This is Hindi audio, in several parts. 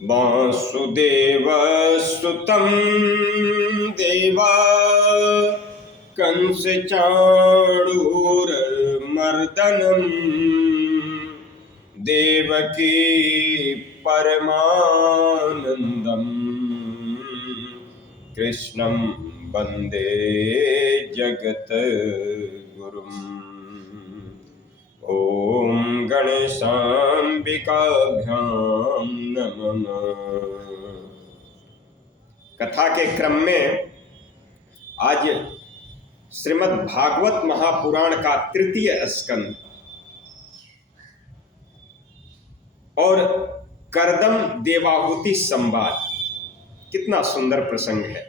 वासुदेवसुतं देवा कंसचाणूरमर्दनं देवकी परमानन्दं कृष्णं वन्दे जगद्गुरुम्। ओम गणेशाम्बिकाभ्यां नमः। कथा के क्रम में आज श्रीमद् भागवत महापुराण का तृतीय स्कंद और कर्दम देवाहुति संवाद, कितना सुंदर प्रसंग है।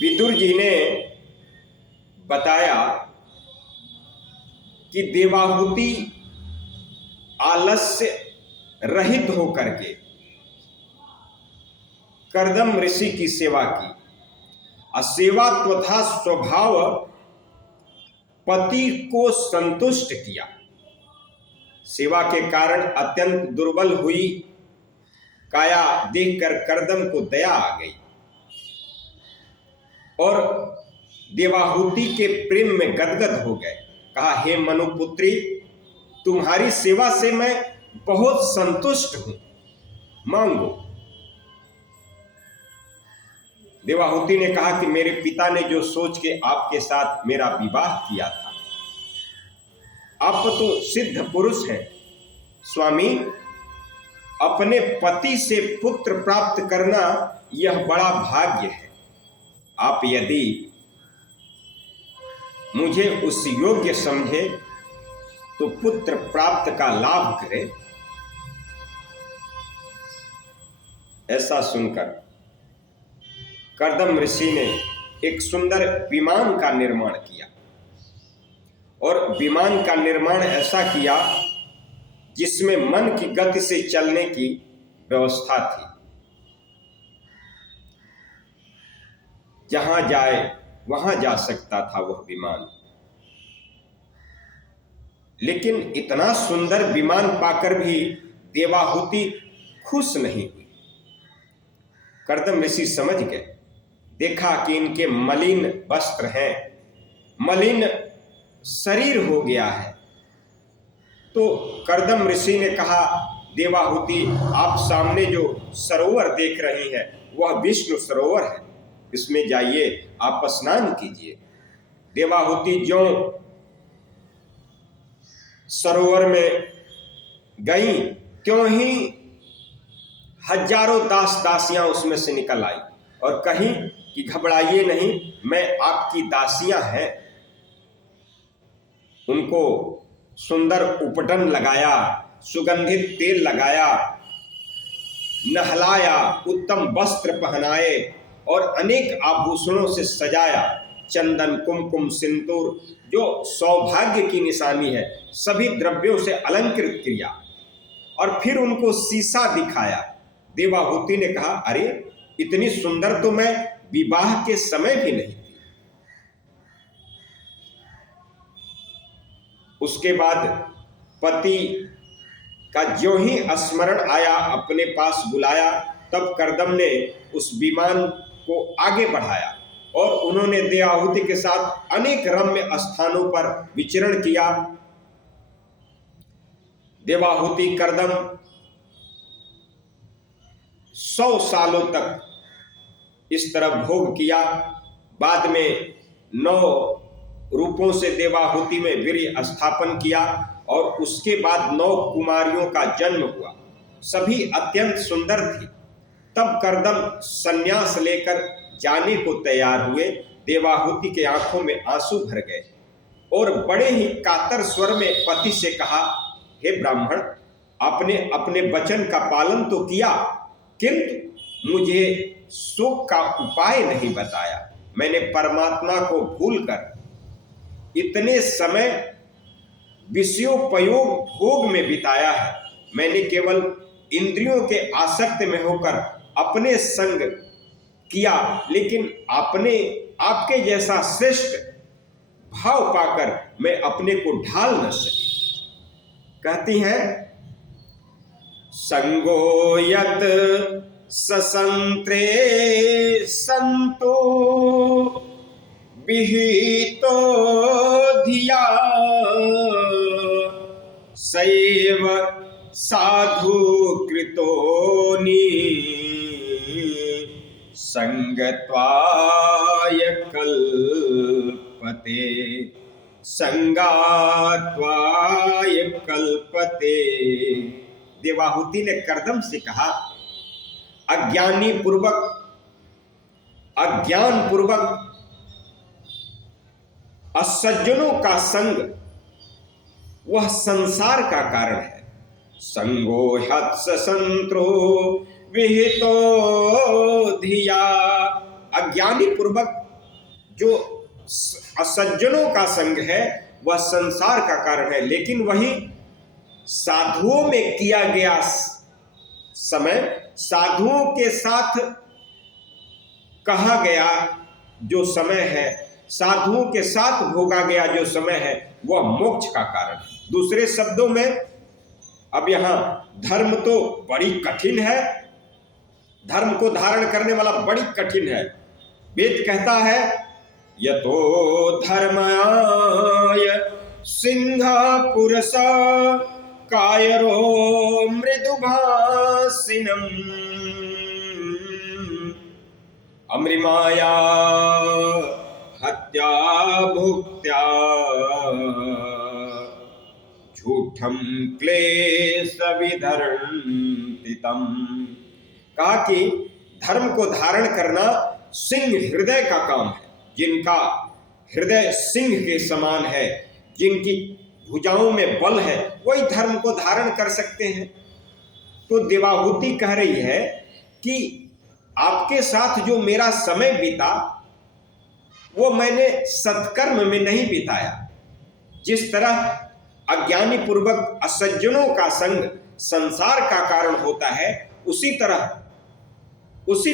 विदुर जी ने बताया कि देवाहुति आलस्य रहित होकर के कर्दम ऋषि की सेवा की। सेवा तथा स्वभाव पति को संतुष्ट किया। सेवा के कारण अत्यंत दुर्बल हुई काया देखकर कर्दम को दया आ गई और देवाहुति के प्रेम में गदगद हो गए। कहा, हे मनुपुत्री, तुम्हारी सेवा से मैं बहुत संतुष्ट हूं, मांगो। देवाहुति ने कहा कि मेरे पिता ने जो सोच के आपके साथ मेरा विवाह किया था, आप तो सिद्ध पुरुष हैं स्वामी, अपने पति से पुत्र प्राप्त करना यह बड़ा भाग्य है। आप यदि मुझे उस योग्य समझे तो पुत्र प्राप्त का लाभ करें। ऐसा सुनकर कर्दम ऋषि ने एक सुंदर विमान का निर्माण किया और विमान का निर्माण ऐसा किया जिसमें मन की गति से चलने की व्यवस्था थी। जहां जाए वहां जा सकता था वह विमान। लेकिन इतना सुंदर विमान पाकर भी देवाहुति खुश नहीं हुई। कर्दम ऋषि समझ गए, देखा कि इनके मलिन वस्त्र हैं, मलिन शरीर हो गया है। तो कर्दम ऋषि ने कहा, देवाहुति, आप सामने जो सरोवर देख रही हैं वह विष्णु सरोवर है, इसमें जाइए, आप स्नान कीजिए। देवाहुति जो सरोवर में गई, त्यों ही हजारों दास दासियां उसमें से निकल आई और कहीं कि घबराइए नहीं, मैं आपकी दासियां हैं। उनको सुंदर उपटन लगाया, सुगंधित तेल लगाया, नहलाया, उत्तम वस्त्र पहनाए और अनेक आभूषणों से सजाया। चंदन, कुमकुम, सिंदूर, जो सौभाग्य की निशानी है, सभी द्रव्यों से अलंकृत किया और फिर उनको शीशा दिखाया। देवाहुति ने कहा, अरे इतनी सुंदर तो मैं विवाह के समय भी नहीं थी। उसके बाद पति का ज्यों ही स्मरण आया, अपने पास बुलाया, तब कर्दम ने उस विमान को आगे बढ़ाया और उन्होंने देवाहुति के साथ अनेक रम्य स्थानों पर विचरण किया। देवाहुति कर्दम 100 सालों तक इस तरह भोग किया। बाद में 9 रूपों से देवाहुति में वीर्य स्थापन किया और उसके बाद 9 कुमारियों का जन्म हुआ। सभी अत्यंत सुंदर थी। तब कर्दम संन्यास लेकर जाने को तैयार हुए। देवाहुति के आंखों में आंसू भर गए और बड़े ही कातर स्वर में पति से कहा, हे ब्राह्मण, आपने अपने वचन का पालन तो किया, किंतु मुझे सुख का उपाय नहीं बताया। मैंने परमात्मा को भूलकर इतने समय विषयोपयोग भोग में बिताया है। मैंने केवल इंद्रियों के आसक्त में होकर अपने संग किया, लेकिन आपके जैसा श्रेष्ठ भाव पाकर मैं अपने को ढाल न सकी। कहती हैं संगो यत ससंत्रे संतो विहितो धिया सैव साधु कृतोनि संगत्वाय कल्पते संगात्वाय कल्पते। देवाहुति ने कर्दम से कहा, अज्ञान पूर्वक असज्जनों का संग वह संसार का कारण है। संगो हत्स संत्रो विहितो धिया, अज्ञानी पूर्वक जो असज्जनों का संग है वह संसार का कारण है, लेकिन वही साधुओं में किया गया समय, साधुओं के साथ कहा गया जो समय है, साधुओं के साथ भोगा गया जो समय है, वह मोक्ष का कारण है। दूसरे शब्दों में, अब यहां धर्म तो बड़ी कठिन है, धर्म को धारण करने वाला बड़ी कठिन है। वेद कहता है, यतो धर्माय सिंह पुरुष कायरो मृदुभाषिणम् अमृमाया हत्या भुक्त्या झूठम क्लेश विधर्तितम। कहा कि धर्म को धारण करना सिंह हृदय का काम है। जिनका हृदय सिंह के समान है, जिनकी भुजाओं में बल है, वही धर्म को धारण कर सकते हैं। तो देवाहुति कह रही है कि आपके साथ जो मेरा समय बीता वो मैंने सत्कर्म में नहीं बिताया। जिस तरह अज्ञानी पूर्वक असज्जनों का संग संसार का कारण होता है, उसी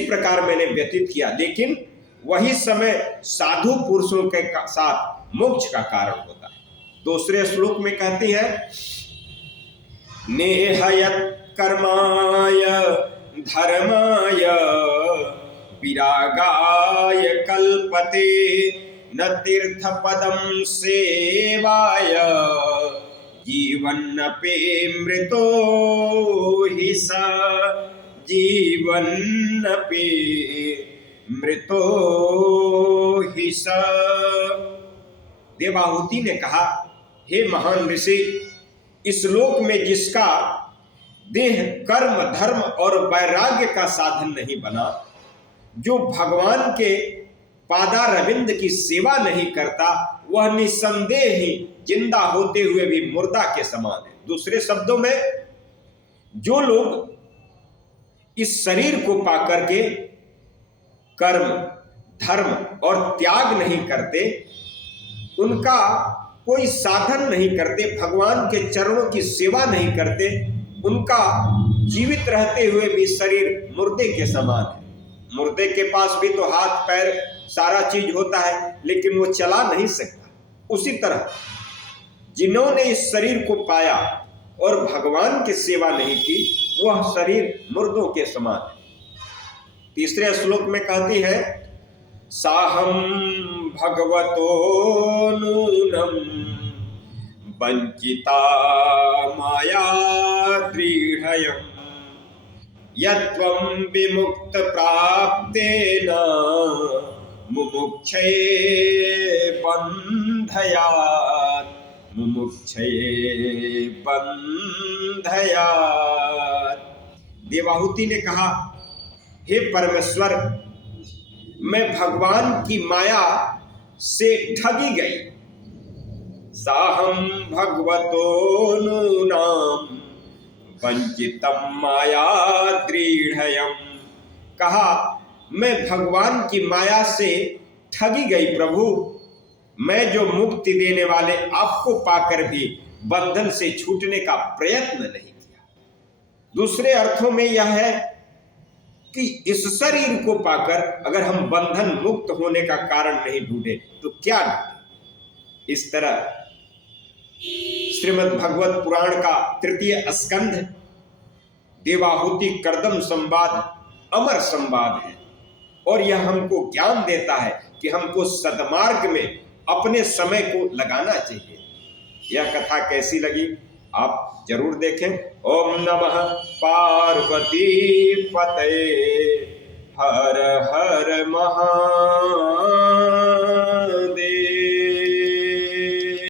प्रकार मैंने व्यतीत किया, लेकिन वही समय साधु पुरुषों के साथ मोक्ष का कारण होता है। दूसरे श्लोक में कहती है, नेहयत कर्माय धर्माय विरागाय कल्पते न तीर्थ पदम सेवाय जीवन्नपि मृतो हि स जीवन्नपि मृतो हि स। देवाहुति ने कहा, हे महान ऋषि, इस लोक में जिसका देह कर्म धर्म और वैराग्य का साधन नहीं बना, जो भगवान के पादारविंद की सेवा नहीं करता, वह निसंदेह ही जिंदा होते हुए भी मुर्दा के समान है। दूसरे शब्दों में, जो लोग इस शरीर को पाकर के कर्म धर्म और त्याग नहीं करते, उनका कोई साधन नहीं करते, भगवान के चरणों की सेवा नहीं करते, उनका जीवित रहते हुए भी शरीर मुर्दे के समान है। मुर्दे के पास भी तो हाथ पैर सारा चीज होता है, लेकिन वो चला नहीं सकता। उसी तरह जिन्होंने इस शरीर को पाया और भगवान की सेवा नहीं की, वह शरीर मुर्दों के समान है। तीसरे श्लोक में कहती है, साहम भगवतो नूनम वंचिता माया दृढ़यम् यत्वं विमुक्त प्राप्तेन मुमुक्षये बन्धयात् मुमुक्षये बन्धयात्। देवाहुति ने कहा, हे परमेश्वर, मैं भगवान की माया से ठगी गई। साहम भगवतो नूनाम वंचितम माया दृढ़यम्। कहा, मैं भगवान की माया से ठगी गई प्रभु। मैं जो मुक्ति देने वाले आपको पाकर भी बंधन से छूटने का प्रयत्न नहीं किया। दूसरे अर्थों में यह है कि इस शरीर को पाकर अगर हम बंधन मुक्त होने का कारण नहीं ढूंढे तो क्या ढूंढे। इस तरह श्रीमद् भगवत पुराण का 3य स्कंध देवाहुति कर्दम संवाद अमर संवाद है, और यह हमको ज्ञान देता है कि हमको सद्मार्ग में अपने समय को लगाना चाहिए। यह कथा कैसी लगी आप जरूर देखें। ओम नमः पार्वती पते हर हर महा